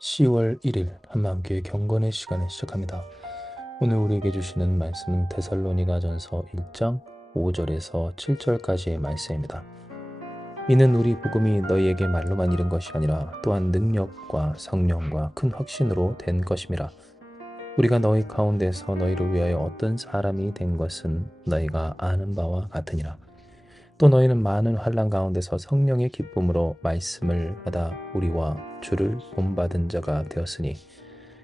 10월 1일 한마음교회 경건의 시간을 시작합니다. 오늘 우리에게 주시는 말씀은 데살로니가전서 1장 5절에서 7절까지의 말씀입니다. 이는 우리 복음이 너희에게 말로만 이른 것이 아니라 또한 능력과 성령과 큰 확신으로 된 것임이라. 우리가 너희 가운데서 너희를 위하여 어떤 사람이 된 것은 너희가 아는 바와 같으니라. 또 너희는 많은 환난 가운데서 성령의 기쁨으로 말씀을 받아 우리와 주를 본받은 자가 되었으니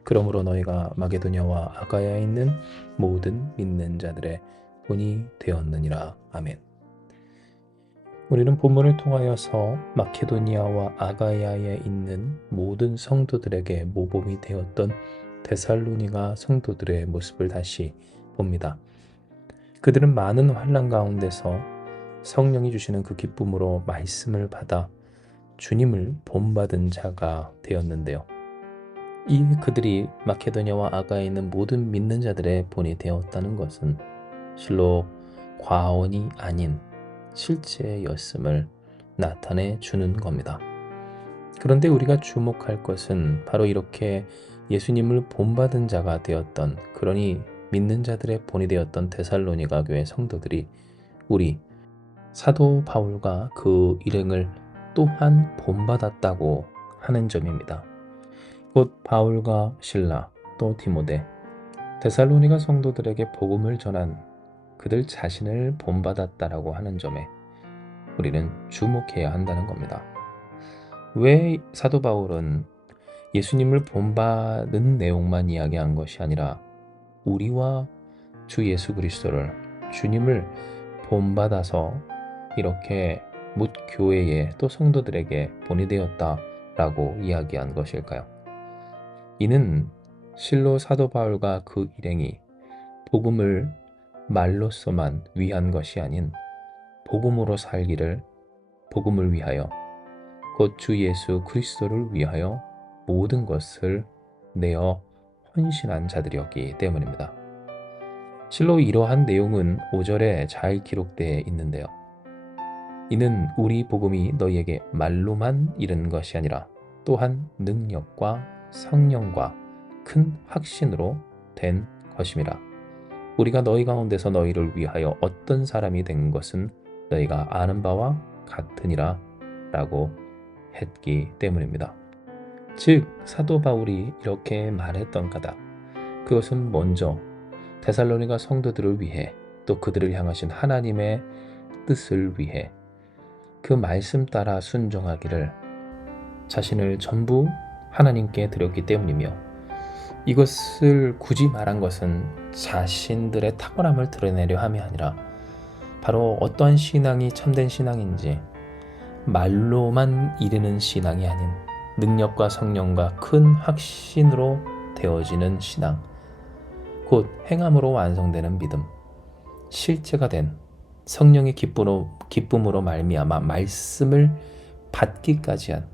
그러므로 너희가 마게도냐와 아가야에 있는 모든 믿는 자들의 본이 되었느니라. 아멘. 우리는 본문을 통하여서 마케도니아와 아가야에 있는 모든 성도들에게 모범이 되었던 데살로니가 성도들의 모습을 다시 봅니다. 그들은 많은 환난 가운데서 성령이 주시는 그 기쁨으로 말씀을 받아 주님을 본받은 자가 되었는데요. 이 그들이 마케도냐와 아가에 있는 모든 믿는 자들의 본이 되었다는 것은 실로 과언이 아닌 실제였음을 나타내 주는 겁니다. 그런데 우리가 주목할 것은 바로 이렇게 예수님을 본받은 자가 되었던, 그러니 믿는 자들의 본이 되었던 데살로니가 교회 성도들이 우리 사도 바울과 그 일행을 또한 본받았다고 하는 점입니다. 곧 바울과 실라 또 디모데, 데살로니가 성도들에게 복음을 전한 그들 자신을 본받았다라고 하는 점에 우리는 주목해야 한다는 겁니다. 왜 사도 바울은 예수님을 본받은 내용만 이야기한 것이 아니라 우리와 주 예수 그리스도를, 주님을 본받아서 이렇게 뭇 교회에 또 성도들에게 본이 되었다라고 이야기한 것일까요? 이는 실로 사도 바울과 그 일행이 복음을 말로서만 위한 것이 아닌 복음으로 살기를, 복음을 위하여 곧 주 예수 그리스도를 위하여 모든 것을 내어 헌신한 자들이었기 때문입니다. 실로 이러한 내용은 5절에 잘 기록되어 있는데요. 이는 우리 복음이 너희에게 말로만 이른 것이 아니라 또한 능력과 성령과 큰 확신으로 된 것임이라. 우리가 너희 가운데서 너희를 위하여 어떤 사람이 된 것은 너희가 아는 바와 같으니라 라고 했기 때문입니다. 즉 사도 바울이 이렇게 말했던 까닭, 그것은 먼저 데살로니가 성도들을 위해 또 그들을 향하신 하나님의 뜻을 위해 그 말씀 따라 순종하기를 자신을 전부 하나님께 드렸기 때문이며, 이것을 굳이 말한 것은 자신들의 탁월함을 드러내려 함이 아니라 바로 어떠한 신앙이 참된 신앙인지, 말로만 이르는 신앙이 아닌 능력과 성령과 큰 확신으로 되어지는 신앙, 곧 행함으로 완성되는 믿음, 실제가 된 성령의 기쁨으로 말미암아 말씀을 받기까지 한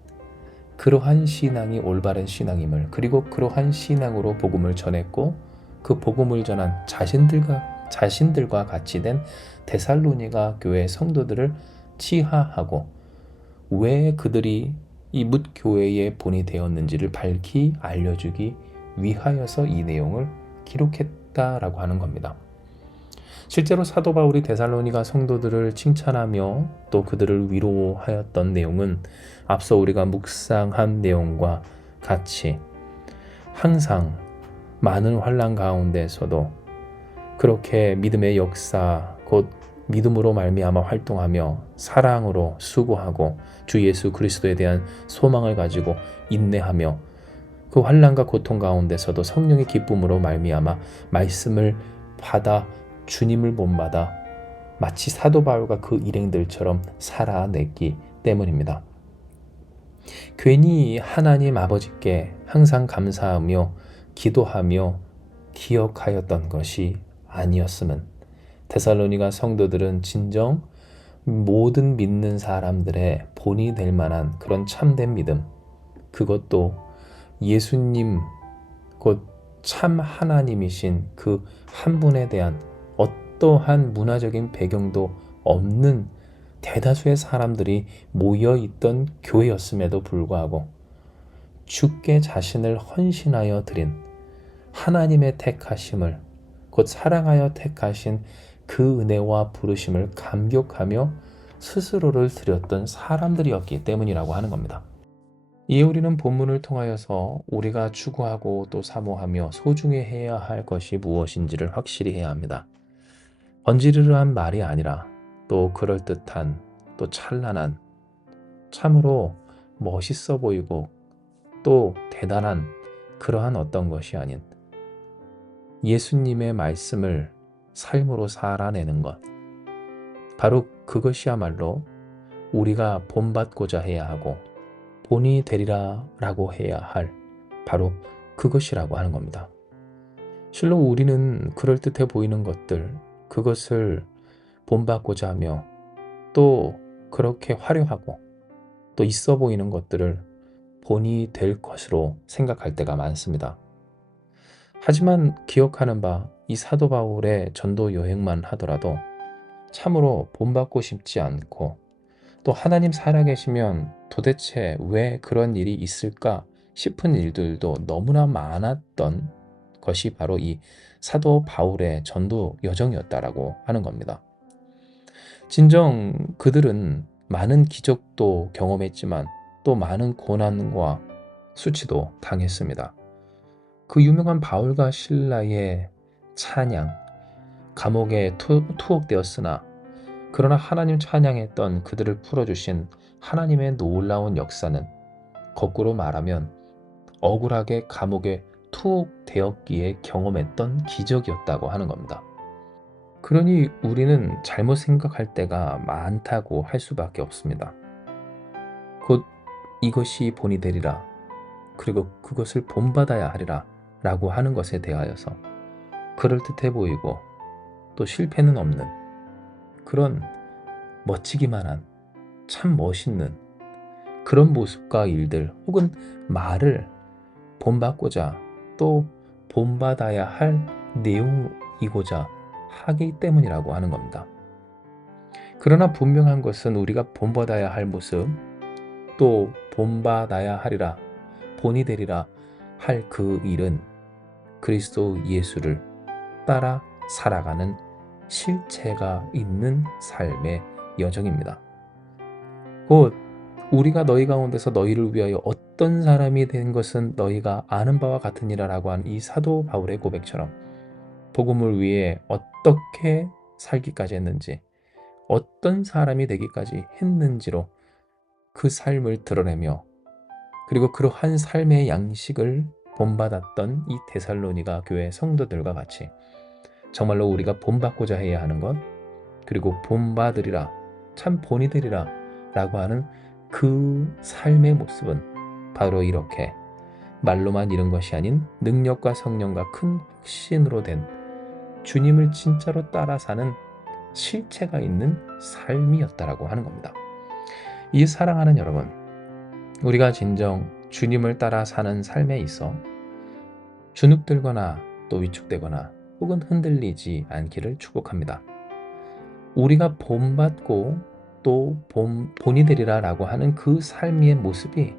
그러한 신앙이 올바른 신앙임을, 그리고 그러한 신앙으로 복음을 전했고 그 복음을 전한 자신들과 같이 된 데살로니가 교회 성도들을 치하하고 왜 그들이 이 뭇 교회의 본이 되었는지를 밝히 알려주기 위하여서 이 내용을 기록했다라고 하는 겁니다. 실제로 사도 바울이 데살로니가 성도들을 칭찬하며 또 그들을 위로하였던 내용은 앞서 우리가 묵상한 내용과 같이 항상 많은 환난 가운데서도 그렇게 믿음의 역사, 곧 믿음으로 말미암아 활동하며 사랑으로 수고하고 주 예수 그리스도에 대한 소망을 가지고 인내하며 그 환난과 고통 가운데서도 성령의 기쁨으로 말미암아 말씀을 받아 주님을 본받아 마치 사도 바울과 그 일행들처럼 살아냈기 때문입니다. 괜히 하나님 아버지께 항상 감사하며 기도하며 기억하였던 것이 아니었음은 데살로니가 성도들은 진정 모든 믿는 사람들의 본이 될 만한 그런 참된 믿음, 그것도 예수님 곧 참 하나님이신 그 한 분에 대한 어떠한 문화적인 배경도 없는 대다수의 사람들이 모여있던 교회였음에도 불구하고 주께 자신을 헌신하여 드린 하나님의 택하심을, 곧 사랑하여 택하신 그 은혜와 부르심을 감격하며 스스로를 드렸던 사람들이었기 때문이라고 하는 겁니다. 이에 우리는 본문을 통하여서 우리가 추구하고 또 사모하며 소중히 해야 할 것이 무엇인지를 확실히 해야 합니다. 번지르르한 말이 아니라 또 그럴듯한, 또 찬란한, 참으로 멋있어 보이고 또 대단한 그러한 어떤 것이 아닌 예수님의 말씀을 삶으로 살아내는 것, 바로 그것이야말로 우리가 본받고자 해야 하고 본이 되리라 라고 해야 할 바로 그것이라고 하는 겁니다. 실로 우리는 그럴듯해 보이는 것들, 그것을 본받고자 하며 또 그렇게 화려하고 또 있어 보이는 것들을 본이 될 것으로 생각할 때가 많습니다. 하지만 기억하는 바, 이 사도 바울의 전도 여행만 하더라도 참으로 본받고 싶지 않고 또 하나님 살아계시면 도대체 왜 그런 일이 있을까 싶은 일들도 너무나 많았던 것이 바로 이 사도 바울의 전도 여정이었다라고 하는 겁니다. 진정 그들은 많은 기적도 경험했지만 또 많은 고난과 수치도 당했습니다. 그 유명한 바울과 실라의 찬양, 감옥에 투옥되었으나 그러나 하나님 찬양했던 그들을 풀어주신 하나님의 놀라운 역사는 거꾸로 말하면 억울하게 감옥에 투옥되었기에 경험했던 기적이었다고 하는 겁니다. 그러니 우리는 잘못 생각할 때가 많다고 할 수밖에 없습니다. 곧 이것이 본이 되리라, 그리고 그것을 본받아야 하리라 라고 하는 것에 대하여서 그럴듯해 보이고 또 실패는 없는 그런 멋지기만 한 참 멋있는 그런 모습과 일들 혹은 말을 본받고자 또 본받아야 할 내용이고자 하기 때문이라고 하는 겁니다. 그러나 분명한 것은 우리가 본받아야 할 모습, 또 본받아야 하리라, 본이 되리라 할 그 일은 그리스도 예수를 따라 살아가는 실체가 있는 삶의 여정입니다. 곧 우리가 너희 가운데서 너희를 위하여 어떤 사람이 된 것은 너희가 아는 바와 같으니라 라고 한 이 사도 바울의 고백처럼 복음을 위해 어떻게 살기까지 했는지, 어떤 사람이 되기까지 했는지로 그 삶을 드러내며 그리고 그러한 삶의 양식을 본받았던 이 데살로니가 교회 성도들과 같이 정말로 우리가 본받고자 해야 하는 것, 그리고 본받으리라, 참 본이 되리라 라고 하는 그 삶의 모습은 바로 이렇게 말로만 이룬 것이 아닌 능력과 성령과 큰 확신으로 된 주님을 진짜로 따라 사는 실체가 있는 삶이었다라고 하는 겁니다. 이 사랑하는 여러분, 우리가 진정 주님을 따라 사는 삶에 있어 주눅들거나 또 위축되거나 혹은 흔들리지 않기를 축복합니다. 우리가 본받고 또 본이 되리라 라고 하는 그 삶의 모습이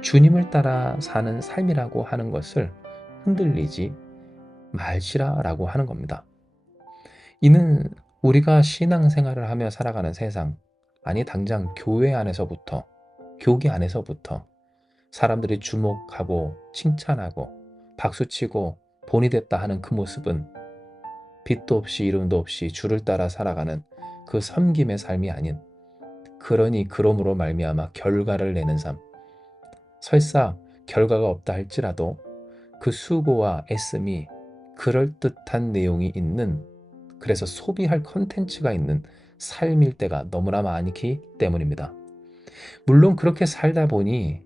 주님을 따라 사는 삶이라고 하는 것을 흔들리지 말지라 라고 하는 겁니다. 이는 우리가 신앙생활을 하며 살아가는 세상, 아니 당장 교회 안에서부터, 교계 안에서부터 사람들이 주목하고 칭찬하고 박수치고 본이 됐다 하는 그 모습은 빛도 없이 이름도 없이 주를 따라 살아가는 그 섬김의 삶이 아닌, 그러니 그러므로 말미암아 결과를 내는 삶, 설사 결과가 없다 할지라도 그 수고와 애씀이 그럴듯한 내용이 있는, 그래서 소비할 컨텐츠가 있는 삶일 때가 너무나 많기 때문입니다. 물론 그렇게 살다 보니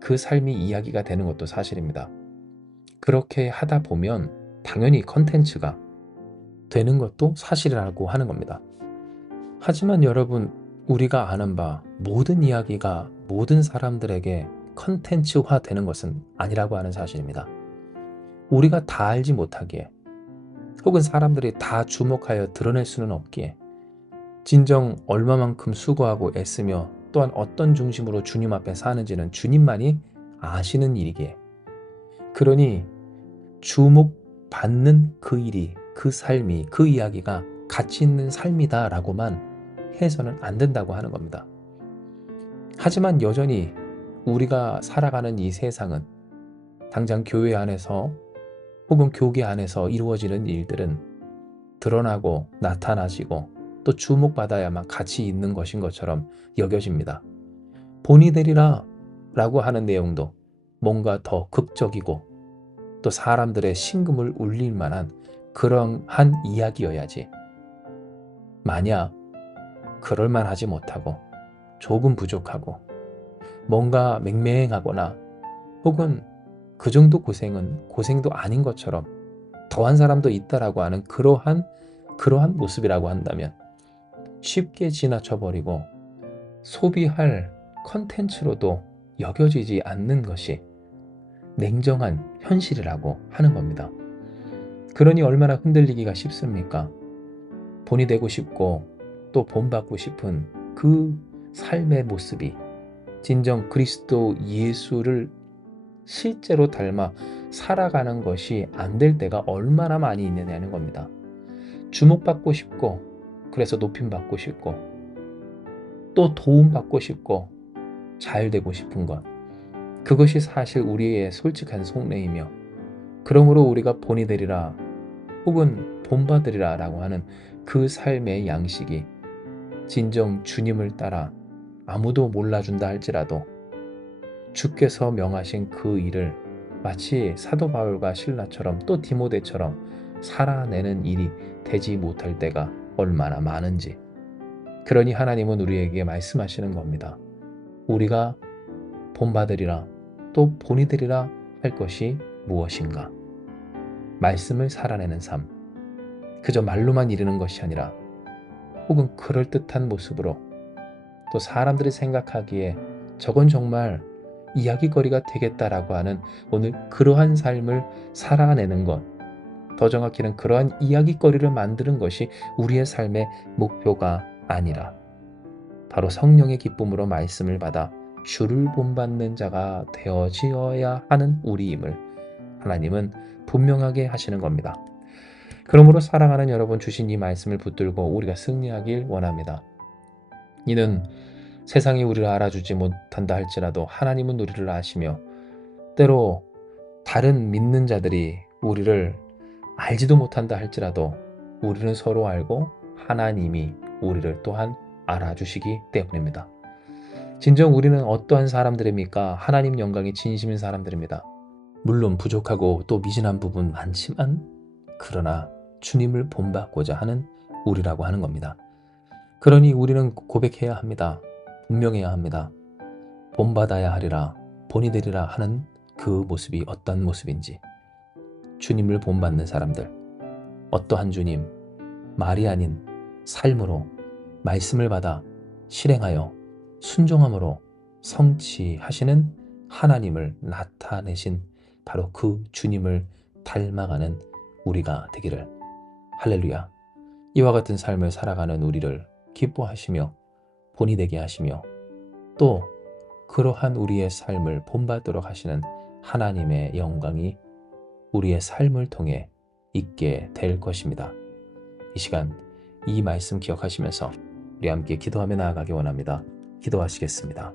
그 삶이 이야기가 되는 것도 사실입니다. 그렇게 하다 보면 당연히 컨텐츠가 되는 것도 사실이라고 하는 겁니다. 하지만 여러분, 우리가 아는 바 모든 이야기가 모든 사람들에게 컨텐츠화 되는 것은 아니라고 하는 사실입니다. 우리가 다 알지 못하기에 혹은 사람들이 다 주목하여 드러낼 수는 없기에 진정 얼마만큼 수고하고 애쓰며 또한 어떤 중심으로 주님 앞에 사는지는 주님만이 아시는 일이기에, 그러니 주목받는 그 일이, 그 삶이, 그 이야기가 가치 있는 삶이다라고만 해서는 안 된다고 하는 겁니다. 하지만 여전히 우리가 살아가는 이 세상은 당장 교회 안에서 혹은 교계 안에서 이루어지는 일들은 드러나고 나타나지고 또 주목받아야만 가치 있는 것인 것처럼 여겨집니다. 본이 되리라 라고 하는 내용도 뭔가 더 극적이고 또 사람들의 심금을 울릴 만한 그러한 이야기여야지, 만약 그럴만하지 못하고 조금 부족하고 뭔가 맹맹하거나 혹은 그 정도 고생은 고생도 아닌 것처럼 더한 사람도 있다라고 하는 그러한 모습이라고 한다면 쉽게 지나쳐버리고 소비할 컨텐츠로도 여겨지지 않는 것이 냉정한 현실이라고 하는 겁니다. 그러니 얼마나 흔들리기가 쉽습니까? 본이 되고 싶고 또 본받고 싶은 그 삶의 모습이 진정 그리스도 예수를 실제로 닮아 살아가는 것이 안 될 때가 얼마나 많이 있느냐는 겁니다. 주목받고 싶고 그래서 높임받고 싶고 또 도움받고 싶고 잘 되고 싶은 것, 그것이 사실 우리의 솔직한 속내이며, 그러므로 우리가 본이 되리라 혹은 본받으리라 라고 하는 그 삶의 양식이 진정 주님을 따라 아무도 몰라준다 할지라도 주께서 명하신 그 일을 마치 사도 바울과 실라처럼 또 디모데처럼 살아내는 일이 되지 못할 때가 얼마나 많은지, 그러니 하나님은 우리에게 말씀하시는 겁니다. 우리가 본받으리라 또 본이 되리라 할 것이 무엇인가? 말씀을 살아내는 삶, 그저 말로만 이르는 것이 아니라 혹은 그럴듯한 모습으로 또 사람들이 생각하기에 저건 정말 이야기거리가 되겠다라고 하는 오늘 그러한 삶을 살아내는 것, 더 정확히는 그러한 이야기거리를 만드는 것이 우리의 삶의 목표가 아니라 바로 성령의 기쁨으로 말씀을 받아 주를 본받는 자가 되어지어야 하는 우리임을 하나님은 분명하게 하시는 겁니다. 그러므로 사랑하는 여러분, 주신 이 말씀을 붙들고 우리가 승리하길 원합니다. 이는 세상이 우리를 알아주지 못한다 할지라도 하나님은 우리를 아시며, 때로 다른 믿는 자들이 우리를 알지도 못한다 할지라도 우리는 서로 알고 하나님이 우리를 또한 알아주시기 때문입니다. 진정 우리는 어떠한 사람들입니까? 하나님 영광이 진심인 사람들입니다. 물론 부족하고 또 미진한 부분 많지만 그러나 주님을 본받고자 하는 우리라고 하는 겁니다. 그러니 우리는 고백해야 합니다. 분명해야 합니다. 본받아야 하리라, 본이 되리라 하는 그 모습이 어떤 모습인지, 주님을 본받는 사람들, 어떠한 주님, 말이 아닌 삶으로 말씀을 받아 실행하여 순종함으로 성취하시는 하나님을 나타내신 바로 그 주님을 닮아가는 우리가 되기를. 할렐루야. 이와 같은 삶을 살아가는 우리를 기뻐하시며 본이 되게 하시며 또 그러한 우리의 삶을 본받도록 하시는 하나님의 영광이 우리의 삶을 통해 있게 될 것입니다. 이 시간 이 말씀 기억하시면서 우리 함께 기도하며 나아가기 원합니다. 기도하시겠습니다.